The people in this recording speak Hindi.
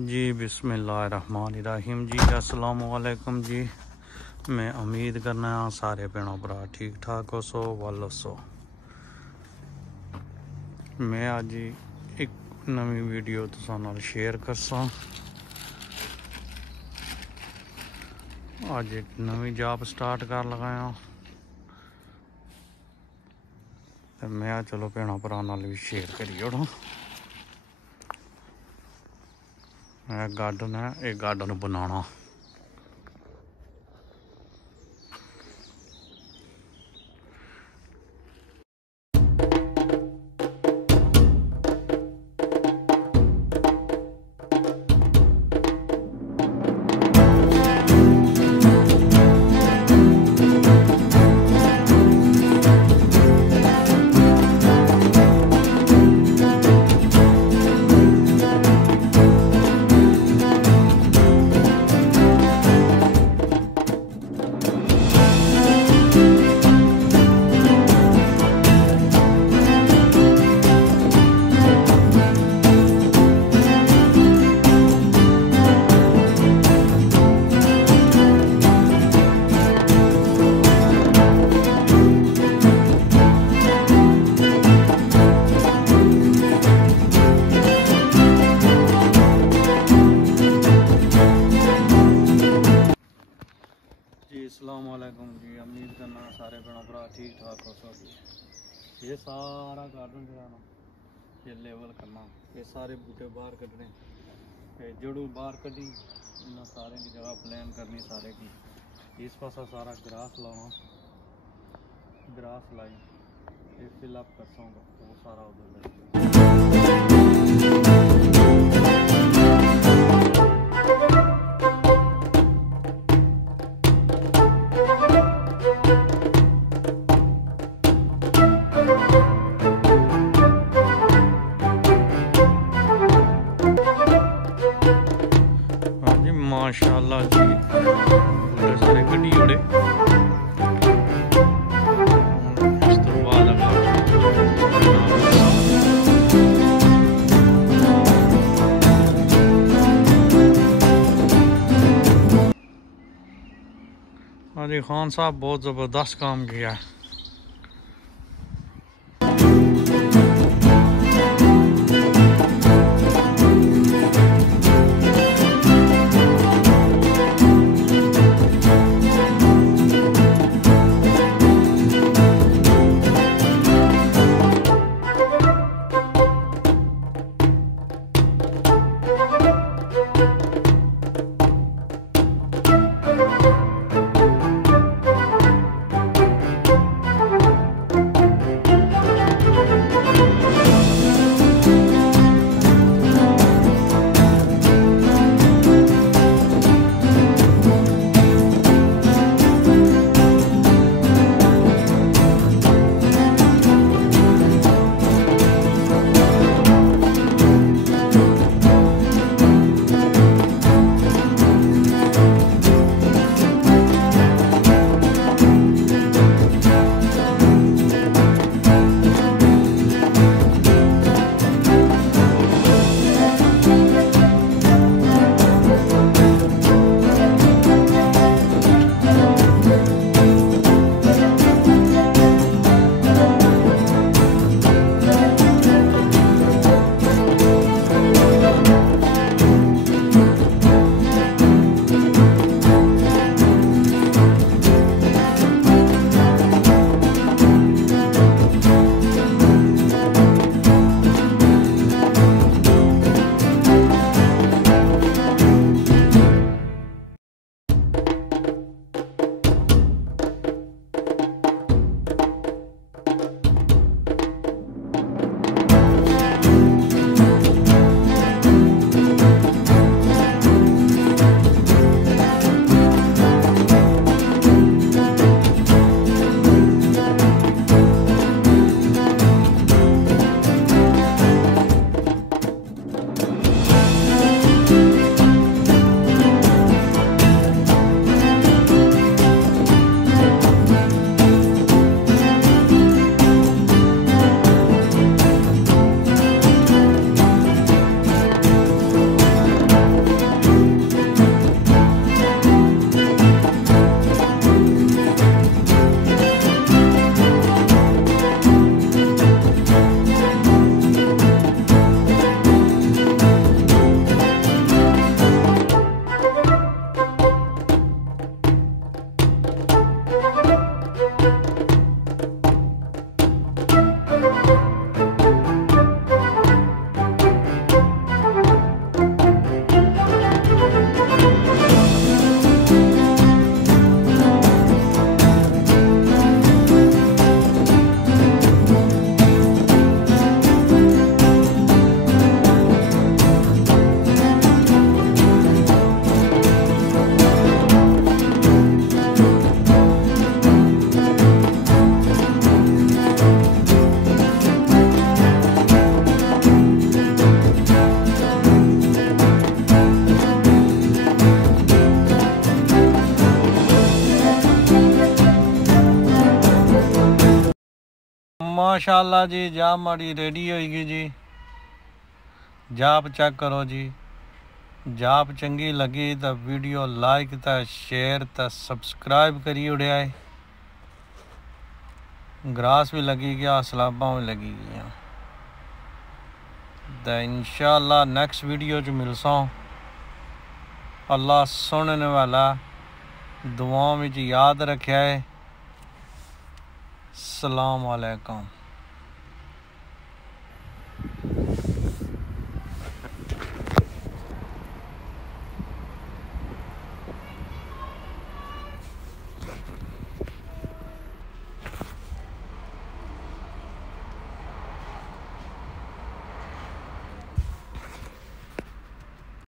जी बिस्मिल्लाहिर्रहमानिर्रहीम जी अस्सलाम वालेकुम जी। मैं उम्मीद करना सारे भैनों भरा ठीक ठाक हो सो वाल सो। मैं अज एक नवी वीडियो तुसां नाल शेयर करसा। अज एक नवी जॉब स्टार्ट कर लगाया तो मैं चलो भैनों भरा नाल भी शेयर करी ओड़ो। गार्डन है, ये गार्डन बनाना जी। अस्सलाम वालेकुम जी। उम्मीद करना सारे भैनों भरा ठीक ठाक हो सो जी। ये सारा गार्डन जो है ना ये लेवल करना, ये सारे बूटे बाहर कटने, जड़ू बाहर कटी, इन सारे की जगह प्लान करनी सारे की। इस पासा सारा ग्रास लाना, ग्रास लाई ये फिलअप कर सकूँगा वो सारा उधर माशाल्लाह जी। बड़े सारे गड्डी उड़े इस तो बाद हाँ जी, खान साहब बहुत ज़बरदस्त काम किया है। माशाल्लाह जी जाप माड़ी रेडी होएगी जी। जाप चेक करो जी। जाप चंगी लगी तो वीडियो लाइक तो शेयर तो सब्सक्राइब करी उड़िया है। ग्रास भी लगी गया, सलाबा भी लगी गई। तो इंशाअल्लाह नेक्स्ट वीडियो च मिलसा। अल्लाह सुनने वाला दुआओं में याद रखे है। अस्सलाम वालेकुम।